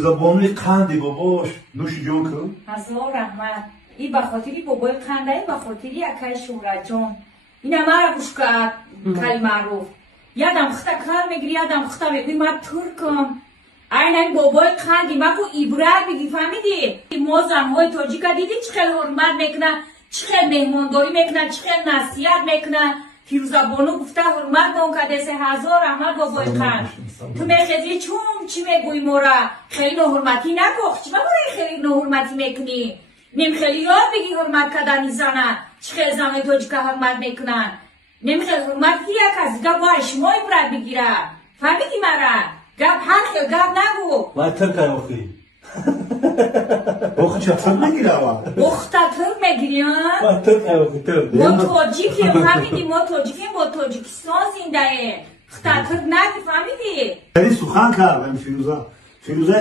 فیروزه بانوی قندی باباش نوش جان کن. هزار رحمت. این به خاطری بابای قنده، به خاطری اکای شورا جان. این مرا گوش کرد کلمه رو. یادم خطا کار میگیری، یادم خطا میگوی ما ترکم. این بابای قندی ما کو ایبرار بگی فهمیدی؟ ما زنهای تاجیک دیدی چقدر حرمت میکنه، چقدر مهمانداری میکنه، چقدر نصیحت میکنه. فیروزه بانو گفته حرمت نون که دست هزار رحمت بابای قند. تو میخیزی چون چی میگوی مورا خیلی نحرمتی نکن. چی مورا خیلی نحرمتی میکنی؟ نمیخیلی یاد بگی حرمت کردنی زنه چقدر زنهای تاجیک حرمت میکنن. نمیخیلی حرمت یک از گپ با شما عبرت بگیره. فهمیدی مرا؟ گپ هر خیل گپ نگو. ما ترکای آخی آخی چه ترک میگیره آوا؟ اختا ترک میگیری ها؟ ما ترکای آخی ترک ما تاجیکیم فهمیدی؟ ما تاجیکیم با تاجیکستان زنده ایم. اختا ترک نگی فهمیدی؟ یعنی سخن کرد این فیروزه